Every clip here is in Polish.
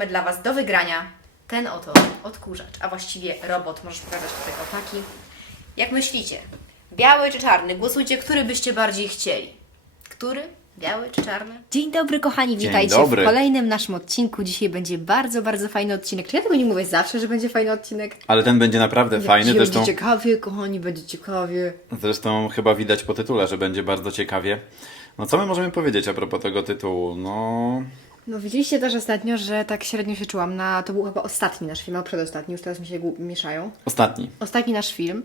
mamy dla Was do wygrania ten oto odkurzacz, a właściwie robot. Możesz pokazać tutaj o taki. Jak myślicie, biały czy czarny? Głosujcie, który byście bardziej chcieli. Który? Biały czy czarny? Dzień dobry, kochani, Dzień witajcie dobry. w kolejnym naszym odcinku. Dzisiaj będzie bardzo, bardzo fajny odcinek. Czy ja tego nie mówię zawsze, że będzie fajny odcinek? Ale ten będzie naprawdę fajny, Dzisiaj zresztą, Będzie ciekawie, kochani, będzie ciekawie. zresztą chyba widać po tytule, że będzie bardzo ciekawie. No co my możemy powiedzieć a propos tego tytułu? No... No widzieliście też ostatnio, że tak średnio się czułam na... To był chyba ostatni nasz film, a przedostatni, już teraz mi się gu- mieszają. Ostatni. Ostatni nasz film.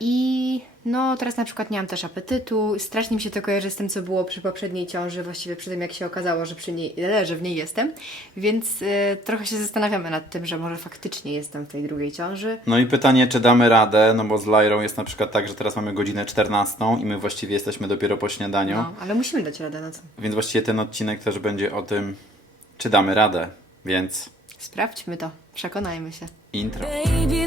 I no teraz na przykład nie mam też apetytu. Strasznie mi się to kojarzy z tym, co było przy poprzedniej ciąży, właściwie przy tym, jak się okazało, że przy niej leżę, w niej jestem. Więc y, trochę się zastanawiamy nad tym, że może faktycznie jestem w tej drugiej ciąży. No i pytanie, czy damy radę, no bo z Lairą jest na przykład tak, że teraz mamy godzinę 14 i my właściwie jesteśmy dopiero po śniadaniu, No, ale musimy dać radę na co. więc właściwie ten odcinek też będzie o tym, czy damy radę, więc Sprawdźmy to, przekonajmy się. intro. Baby,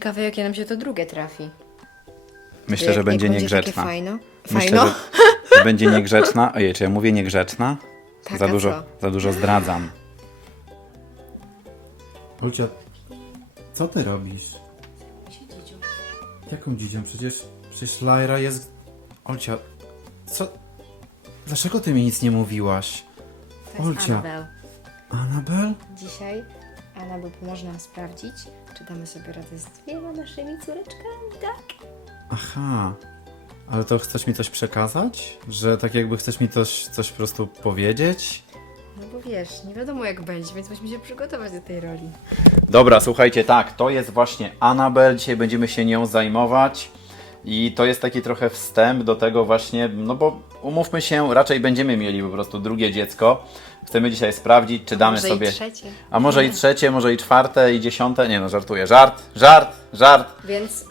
Ciekawe, jakie nam się to drugie trafi. Myślę, że jak będzie niegrzeczna. fajno. Myślę, Fajno? że, że będzie niegrzeczna. Ojej, czy ja mówię niegrzeczna? Tak, za, dużo, co? za dużo zdradzam. Olcia, co ty robisz? Jaką dzidzią? Przecież, przecież Lyra jest... Olcia, co... Dlaczego ty mi nic nie mówiłaś? To jest Olcia. Anabel. Anabel? Dzisiaj Anabel pomoże nam sprawdzić, czy damy sobie radę z dwiema naszymi córeczkami, tak? Aha. Ale to chcesz mi coś przekazać? Że tak jakby chcesz mi coś, coś po prostu powiedzieć? No bo wiesz, nie wiadomo jak będzie, więc musimy się przygotować do tej roli. Dobra, słuchajcie, tak, to jest właśnie Anabel, dzisiaj będziemy się nią zajmować i to jest taki trochę wstęp do tego właśnie, no bo umówmy się, raczej będziemy mieli po prostu drugie dziecko. Chcemy dzisiaj sprawdzić, czy damy może sobie... i trzecie. A może i trzecie, może i czwarte, i dziesiąte. Nie no, żartuję. Żart, żart, żart. Więc,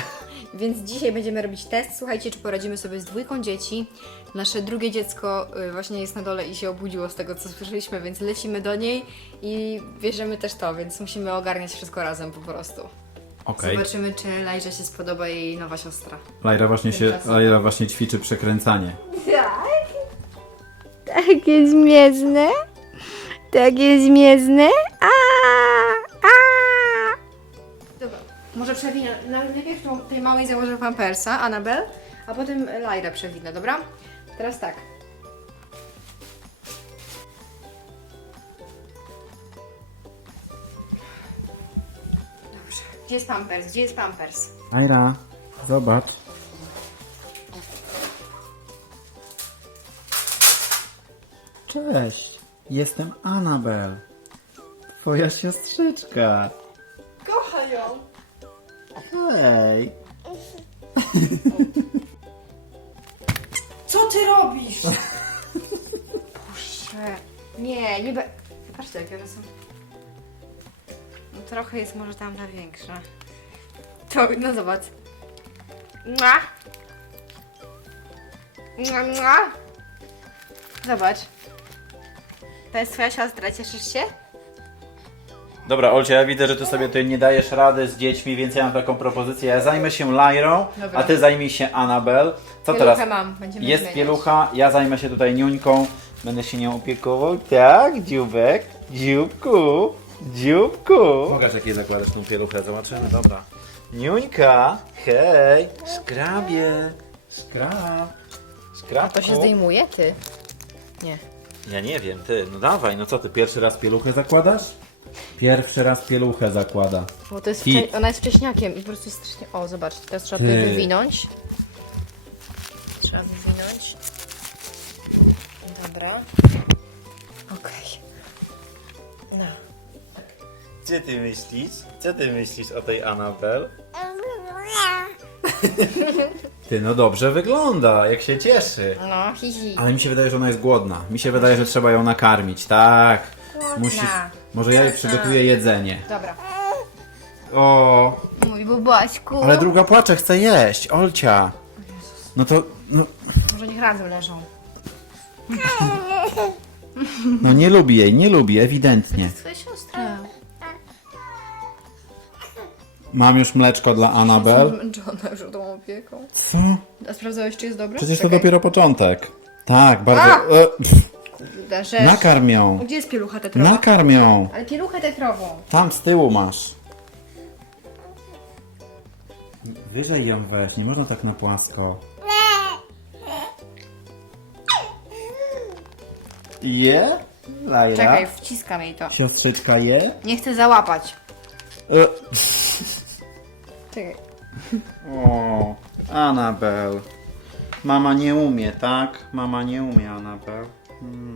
więc dzisiaj będziemy robić test. Słuchajcie, czy poradzimy sobie z dwójką dzieci. Nasze drugie dziecko y, właśnie jest na dole i się obudziło z tego, co słyszeliśmy, więc lecimy do niej i bierzemy też to, więc musimy ogarniać wszystko razem po prostu. Okej. Zobaczymy, czy Lajże się spodoba jej nowa siostra. Lyra właśnie się... Lyra właśnie ćwiczy przekręcanie. Takie zmierzne. Takie zmierzne. A, a. Dobra, może przewinę. Najpierw tą- tej małej założę pampersa, Anabel, a potem Lajra przewinę, dobra? Teraz tak. Dobrze. Gdzie jest pampers? Gdzie jest pampers? Lyra, zobacz. Cześć, jestem Anabel. Twoja siostrzyczka. Kocham ją! Hej. Co ty robisz? Boże. Nie, nie be... Patrzcie, jakie one są. No trochę jest może tam na większe. To, no zobacz. Mua. Mua, mua. Zobacz. To jest twoja siostra, cieszysz się? Dobra, Olcia, ja widzę, że ty sobie tutaj nie dajesz rady z dziećmi, więc ja mam taką propozycję. Ja zajmę się Dobra. a ty zajmij się Anabel. Co Pieluchę teraz? mam, będziemy Jest zmieniać. pielucha, ja zajmę się tutaj niuńką. Będę się nią opiekował. Tak, dziubek, dzióbku, dzióbku. Pokaż, jakie zakładasz tą pieluchę, zobaczymy, dobra. Niuńka, hej, szkrabie, szkrab, szkrabku. To się zdejmuje, ty? Nie. Ja nie wiem, ty, no dawaj, no co ty, pierwszy raz Pieluchę zakładasz? Pierwszy raz pieluchę zakłada. Bo to jest Hit. wcze... ona jest wcześniakiem i po prostu jest strasznie... O, zobacz, teraz trzeba tutaj Ty. wywinąć. Trzeba wywinąć. Dobra. Okej. No. Co ty myślisz? Co ty myślisz o tej Anabel? Ty, no dobrze wygląda, jak się cieszy. No, hihi. Ale mi się wydaje, że ona jest głodna. Mi się wydaje, że trzeba ją nakarmić, tak. Musisz, Na. może ja jej przygotuję jedzenie. Dobra. O, Mój bubaśku. ale druga płacze, chce jeść. Olcia. No to, no, Może niech razem leżą. no nie lubi jej, nie lubi, ewidentnie. Twoja siostra. Mam już mleczko dla Anabel. Zmęczona już tą opieką. Co? A sprawdzałeś, czy jest dobre? Przecież to Czekaj. dopiero początek. Tak, bardzo. E, pff, Kurde, rzecz. nakarm ją. Gdzie jest pielucha tetrowa? Nakarm ją. Ale pieluchę tetrową. Tam z tyłu masz. Wyżej ją weź, nie można tak na płasko. Je? Lajra? Czekaj, wciskam jej to. Siostrzyczka je? Nie chcę załapać. E, Czekaj. o, Anabel. Mama nie umie, tak? Mama nie umie, Anabel.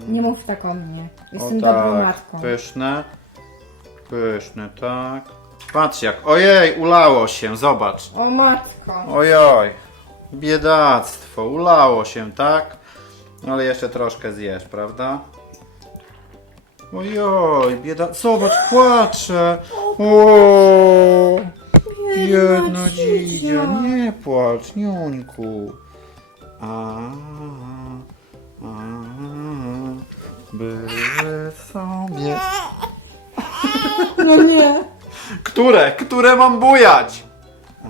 Nie mów tak o mnie. Jestem dobrą tak, matką. pyszne. Pyszne, tak. Patrz jak, ojej, ulało się, zobacz. O matko. Ojoj, biedactwo, ulało się, tak? Ale jeszcze troszkę zjesz, prawda? Ojoj, bieda... Zobacz, płacze! O, Jedna dzidzia, nie płacz, niuńku. A, a, były sobie... No nie. Które? Które mam bujać? A,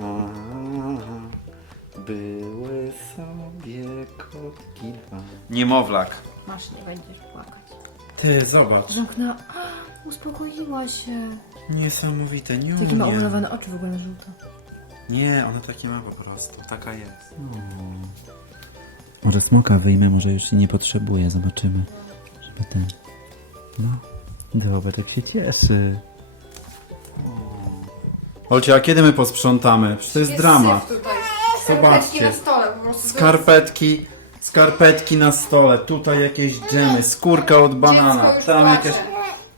były sobie kotki dwa. Niemowlak. Masz, nie będziesz płakać. Ty, zobacz. Zamknęła. Uspokoiła się. Niesamowite, nie Jakie ma umie. umalowane oczy w ogóle na żółto. Nie, ona takie ma po prostu. Taka jest. Może smoka wyjmę, może już nie potrzebuje, zobaczymy. Żeby ten... No, dobra, tak się cieszy. Olcia, a kiedy my posprzątamy? Przecież to jest dramat. tutaj. Zobaczcie. na stole po prostu. Skarpetki, skarpetki na stole, tutaj jakieś dżemy, skórka od banana, Dziecko już tam płacze. jakieś,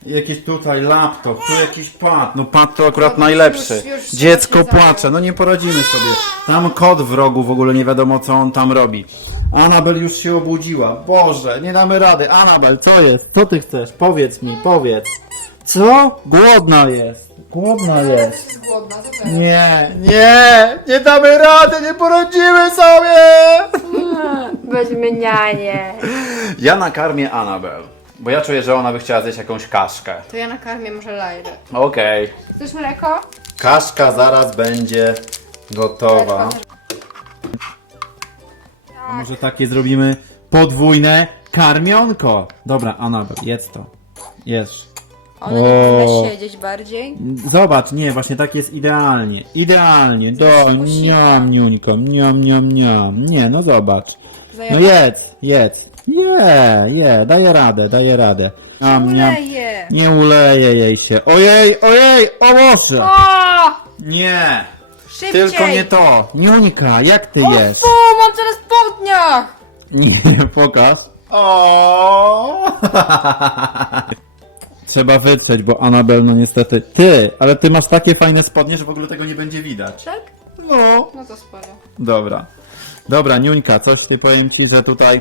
jakieś tutaj laptop, tu jakiś pad, no pad to akurat najlepszy. już- już Dziecko się płacze, no nie poradzimy sobie. Tam kot w rogu, w ogóle nie wiadomo co on tam robi. Anabel już się obudziła, Boże, nie damy rady. Anabel, co jest? Co ty chcesz? Powiedz mi, powiedz. Co? Głodna jest, głodna jest. jest głodna, zapewne. Nie, nie, nie damy rady, nie poradzimy sobie! Weźmy nianie. Ja nakarmię Anabel, bo ja czuję, że ona by chciała zjeść jakąś kaszkę. To ja nakarmię może Lajrę. Okej. Chcesz mleko? Kaszka zaraz będzie gotowa. A może takie zrobimy podwójne karmionko? Dobra, Anabel, jedz to. Jesz. Ona O. nie powinna siedzieć bardziej. Zobacz, nie, właśnie tak jest idealnie. Idealnie. Do, Skusika. niam, niuńko, niam, niam, niam. Nie, no zobacz. No jedz, jedz. Je, je, daję radę, daję radę. Niam. Uleje. Nie uleje jej się. Ojej, ojej, o Boże! O! Nie, Szybciej! tylko nie to. Niuńka, jak ty jest? Fu, mam teraz dniach! Nie, pokaż. O! Trzeba wytrzeć, bo Anabel, no niestety. Ty, ale ty masz takie fajne spodnie, że w ogóle tego nie będzie widać. Tak? No. No to sporo. Dobra. Dobra, Niuńka, coś ty powiem ci, że tutaj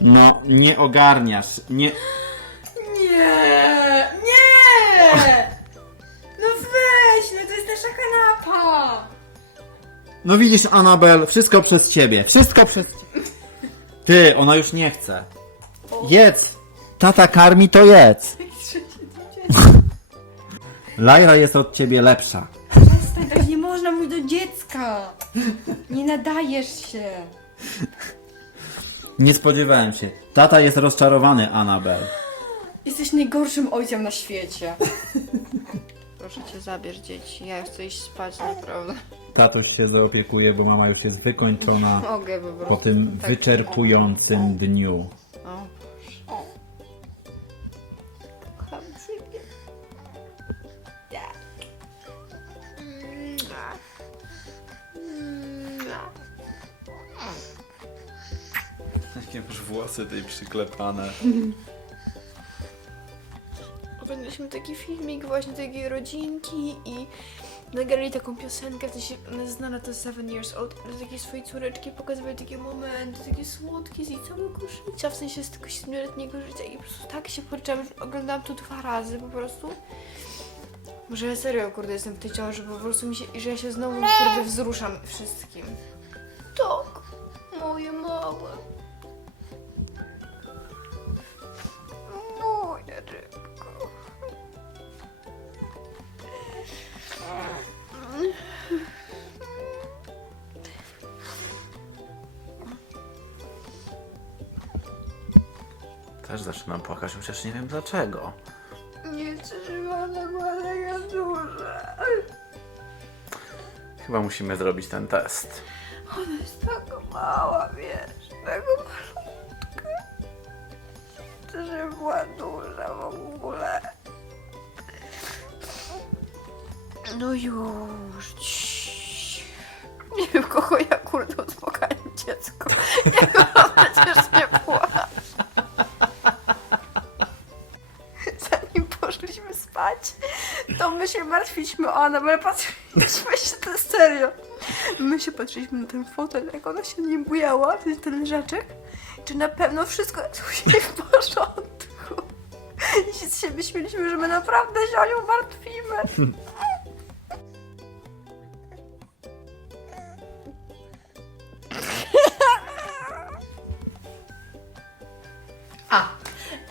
no nie ogarniasz. Nie. Nie! Nie! No weź, no to jest nasza kanapa! No widzisz, Anabel, wszystko przez ciebie. Wszystko przez Ty, ona już nie chce. Jedz! Tata karmi, to jedz. Lajra jest od ciebie lepsza. Można mówić do dziecka! Nie nadajesz się! Nie spodziewałem się. Tata jest rozczarowany, Anabel. Jesteś najgorszym ojcem na świecie. Proszę cię, zabierz dzieci. Ja chcę iść spać, naprawdę. Tatuś się zaopiekuje, bo mama już jest wykończona Mogę po prostu. po tym tak- wyczerpującym dniu. O włosy tej przyklepane. Oglądaliśmy taki filmik właśnie takiej rodzinki i, nagrali taką piosenkę, to się, znana, to Seven Years Old, do takiej swojej córeczki pokazywali takie momenty, takie słodkie z jej całego życia, w sensie z tego siedmioletniego życia i po prostu tak się poczułam, że oglądałam to dwa razy po prostu. Może ja serio, kurde, jestem w tej ciąży, po prostu mi się, że ja się znowu, kurde, wzruszam wszystkim. Też zaczynam płakać, chociaż nie wiem dlaczego. Nie ona była taka duża. Chyba musimy zrobić ten test. Ona jest taka mała, wiesz, taka malutka. Chcę, żeby była duża w ogóle. No już. ciii. Nie wiem, kogo ja kurde uspokajam dziecko. Jak ona przecież nie płacze. My się martwiliśmy o Anabel, patrzyliśmy się, to jest serio. My się patrzyliśmy na ten fotel, jak ona się nie bujała, ten, ten leżaczek, czy na pewno wszystko jest u w porządku. I się śmieliśmy, że my naprawdę się o nią martwimy.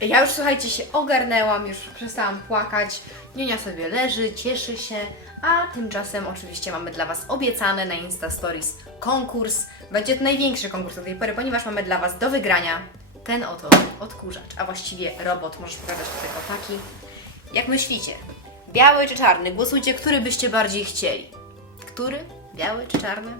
ja już słuchajcie, się ogarnęłam, już przestałam płakać. Niunia sobie leży, cieszy się, a tymczasem oczywiście mamy dla Was obiecany na Insta Stories konkurs. Będzie to największy konkurs do tej pory, ponieważ mamy dla Was do wygrania ten oto odkurzacz, a właściwie robot. Możesz pokazać tutaj o taki. Jak myślicie, biały czy czarny? Głosujcie, który byście bardziej chcieli. Który? Biały czy czarny?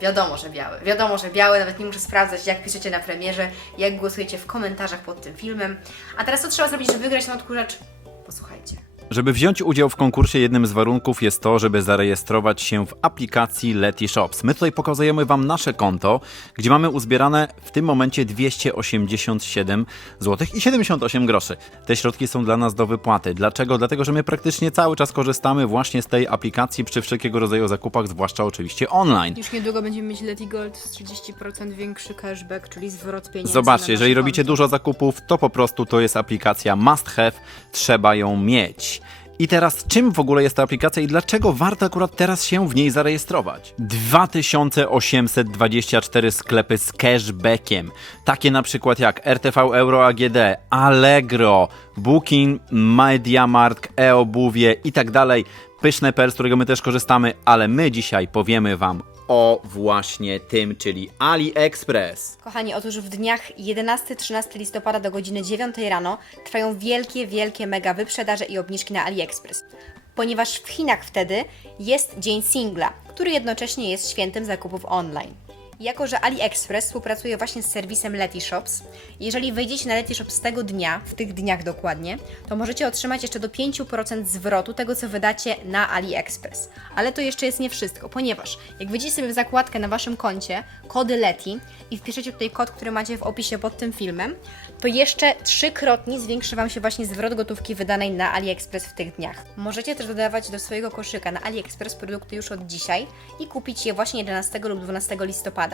Wiadomo, że biały. Wiadomo, że biały. Nawet nie muszę sprawdzać, jak piszecie na premierze, jak głosujecie w komentarzach pod tym filmem. A teraz co trzeba zrobić, żeby wygrać ten odkurzacz? Posłuchajcie. Żeby wziąć udział w konkursie, jednym z warunków jest to, żeby zarejestrować się w aplikacji Leti Shops. My tutaj pokazujemy Wam nasze konto, gdzie mamy uzbierane w tym momencie 287 zł i 78 groszy. Te środki są dla nas do wypłaty. Dlaczego? Dlatego, że my praktycznie cały czas korzystamy właśnie z tej aplikacji przy wszelkiego rodzaju zakupach, zwłaszcza oczywiście online. Już niedługo będziemy mieć Leti Gold z 30% większy cashback, czyli zwrot pieniędzy. Zobaczcie, jeżeli robicie dużo zakupów, to po prostu to jest aplikacja must have, trzeba ją mieć. I teraz czym w ogóle jest ta aplikacja i dlaczego warto akurat teraz się w niej zarejestrować? 2824 sklepy z cashbackiem. Takie na przykład jak RTV Euro AGD, Allegro, Booking, Mediamarkt, e-obuwie i tak dalej. Pyszne.pl, z którego my też korzystamy, ale my dzisiaj powiemy Wam o właśnie tym, czyli AliExpress. Kochani, otóż w dniach 11-13 listopada do godziny 9 rano trwają wielkie, wielkie mega wyprzedaże i obniżki na AliExpress. Ponieważ w Chinach wtedy jest Dzień Singla, który jednocześnie jest świętem zakupów online. Jako, że AliExpress współpracuje właśnie z serwisem Letyshops, jeżeli wejdziecie na Letyshops tego dnia, w tych dniach dokładnie, to możecie otrzymać jeszcze do 5% zwrotu tego, co wydacie na AliExpress. Ale to jeszcze jest nie wszystko, ponieważ jak wejdziecie sobie w zakładkę na Waszym koncie, kody Leti i wpiszecie tutaj kod, który macie w opisie pod tym filmem, to jeszcze trzykrotnie zwiększy Wam się właśnie zwrot gotówki wydanej na AliExpress w tych dniach. Możecie też dodawać do swojego koszyka na AliExpress produkty już od dzisiaj i kupić je właśnie 11 lub 12 listopada,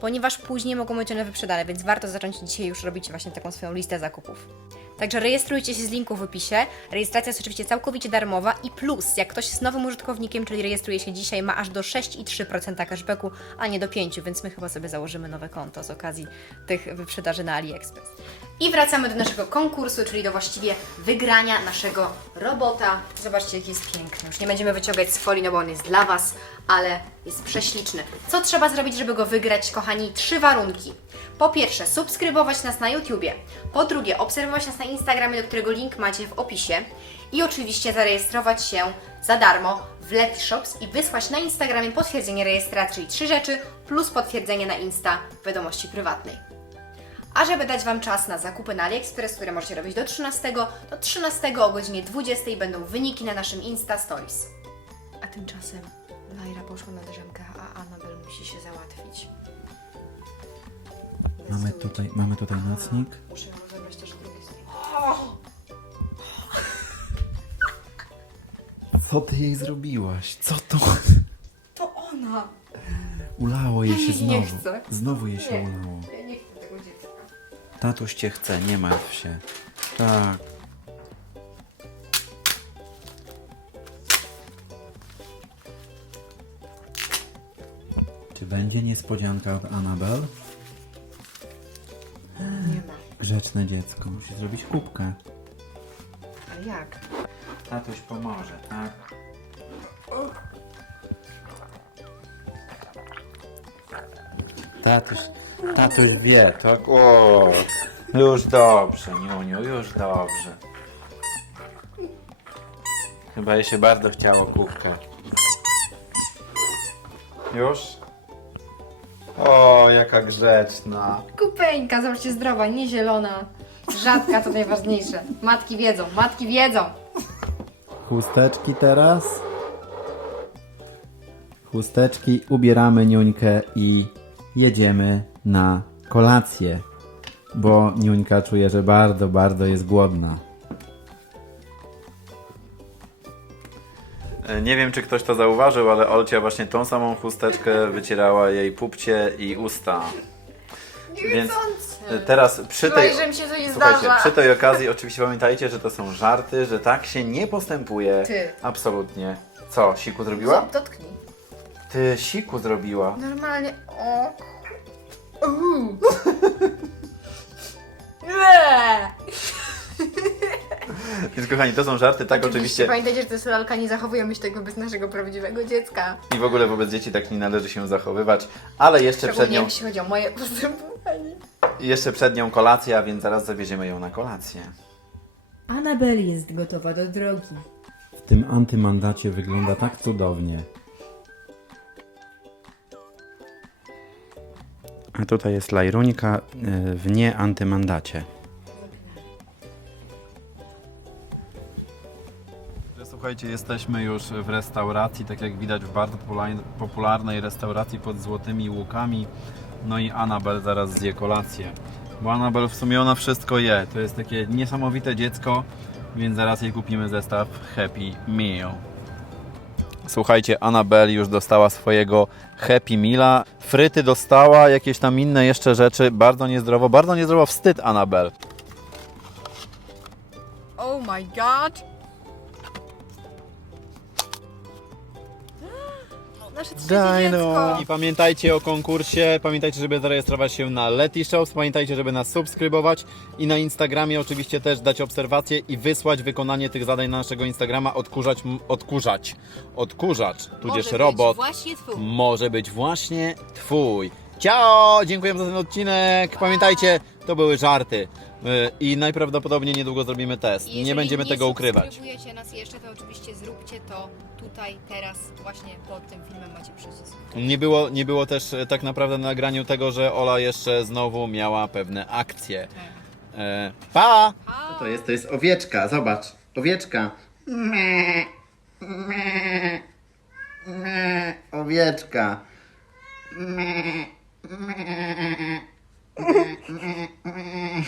ponieważ później mogą być one wyprzedane, więc warto zacząć dzisiaj już robić właśnie taką swoją listę zakupów. Także rejestrujcie się z linku w opisie. Rejestracja jest oczywiście całkowicie darmowa i plus, jak ktoś jest nowym użytkownikiem, czyli rejestruje się dzisiaj, ma aż do 6,3% cashbacku, a nie do 5%, więc my chyba sobie założymy nowe konto z okazji tych wyprzedaży na AliExpress. I wracamy do naszego konkursu, czyli do właściwie wygrania naszego robota. Zobaczcie, jaki jest piękny. Już nie będziemy wyciągać z folii, no bo on jest dla Was, ale jest prześliczny. Co trzeba zrobić, żeby go wygrać, kochani? Trzy warunki. Po pierwsze, subskrybować nas na YouTubie. Po drugie, obserwować nas na Instagramie, do którego link macie w opisie. I oczywiście zarejestrować się za darmo w Let Shops i wysłać na Instagramie potwierdzenie rejestracji, trzy rzeczy, plus potwierdzenie na Insta wiadomości prywatnej. A żeby dać Wam czas na zakupy na AliExpress, które możecie robić do 13, to 13 o godzinie 20 będą wyniki na naszym Insta Stories. A tymczasem Laira poszła na drzemkę, a Anabel musi się załatwić. Mamy tutaj, mamy tutaj nocnik. Muszę ją rozebrać też z drugiej strony. Co ty jej zrobiłaś? Co to? To ona! Ulało jej się nie znowu. chcę. Znowu jej się Nie. ulało. Tatuś cię chce, nie martw się. Tak. Czy będzie niespodzianka od Anabel? Nie ma. Grzeczne dziecko, musi zrobić kubkę. Ale jak? Tatuś pomoże, tak? Tatuś, tatuś wie, tak? O, już dobrze, Niuniu, już dobrze. Chyba jej się bardzo chciało kubkę. Już? O, jaka grzeczna. Kupeńka, zobaczcie, zdrowa, nie zielona. Rzadka to najważniejsze. Matki wiedzą, matki wiedzą. Chusteczki teraz. Chusteczki, ubieramy Niuńkę i jedziemy na kolację. Bo Niuńka czuje, że bardzo, bardzo jest głodna. E, Nie wiem, czy ktoś to zauważył, ale Olcia właśnie tą samą chusteczkę wycierała jej pupcie i usta. Więc e, teraz przy tej, Słuchaj, że mi się to nie słuchajcie, zdarza. przy tej okazji oczywiście pamiętajcie, że to są żarty, że tak się nie postępuje. Ty. Absolutnie. Co, siku zrobiła? Dotknij. Ty siku zrobiła. Normalnie. O. Uuu. Więc kochani, to są żarty, tak oczywiście. Pamiętajcie, że to jest lalka, nie zachowujemy się tego bez naszego prawdziwego dziecka. I w ogóle wobec dzieci tak nie należy się zachowywać. Ale jeszcze przed Szczególnie nią, jeśli chodzi o moje postępowanie. jeszcze przed nią kolacja, więc zaraz zawieziemy ją na kolację. Anabel jest gotowa do drogi. W tym antymandacie wygląda tak cudownie. A tutaj jest Lajruńka y, w nie antymandacie. Słuchajcie, jesteśmy już w restauracji, tak jak widać w bardzo popula- popularnej restauracji pod Złotymi Łukami. No i Anabel zaraz zje kolację. Bo Anabel w sumie ona wszystko je. To jest takie niesamowite dziecko, więc zaraz jej kupimy zestaw Happy Meal. Słuchajcie, Anabel już dostała swojego Happy Meala. Fryty dostała, jakieś tam inne jeszcze rzeczy. Bardzo niezdrowo, bardzo niezdrowo. Wstyd, Anabel. Oh my god. Nasze trzecie dziecko. I pamiętajcie o konkursie, pamiętajcie, żeby zarejestrować się na Leti Shows, pamiętajcie, żeby nas subskrybować i na Instagramie oczywiście też dać obserwacje i wysłać wykonanie tych zadań na naszego Instagrama odkurzać, m- odkurzać, odkurzacz, tudzież robot właśnie twój. może być właśnie Twój. Ciao! Dziękujemy za ten odcinek. Pamiętajcie, to były żarty. I najprawdopodobniej niedługo zrobimy test. Nie Jeżeli będziemy tego ukrywać. subskrybujecie nas jeszcze, to oczywiście zróbcie to tutaj, teraz, właśnie pod tym filmem macie przycisk. Nie było, nie było też e, tak naprawdę na nagraniu tego, że Ola jeszcze znowu miała pewne akcje. E, pa! A. To jest, to jest owieczka, zobacz. Owieczka. Me, me, me, owieczka. Me, me, me, me,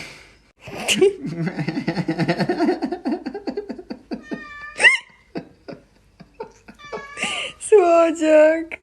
Su.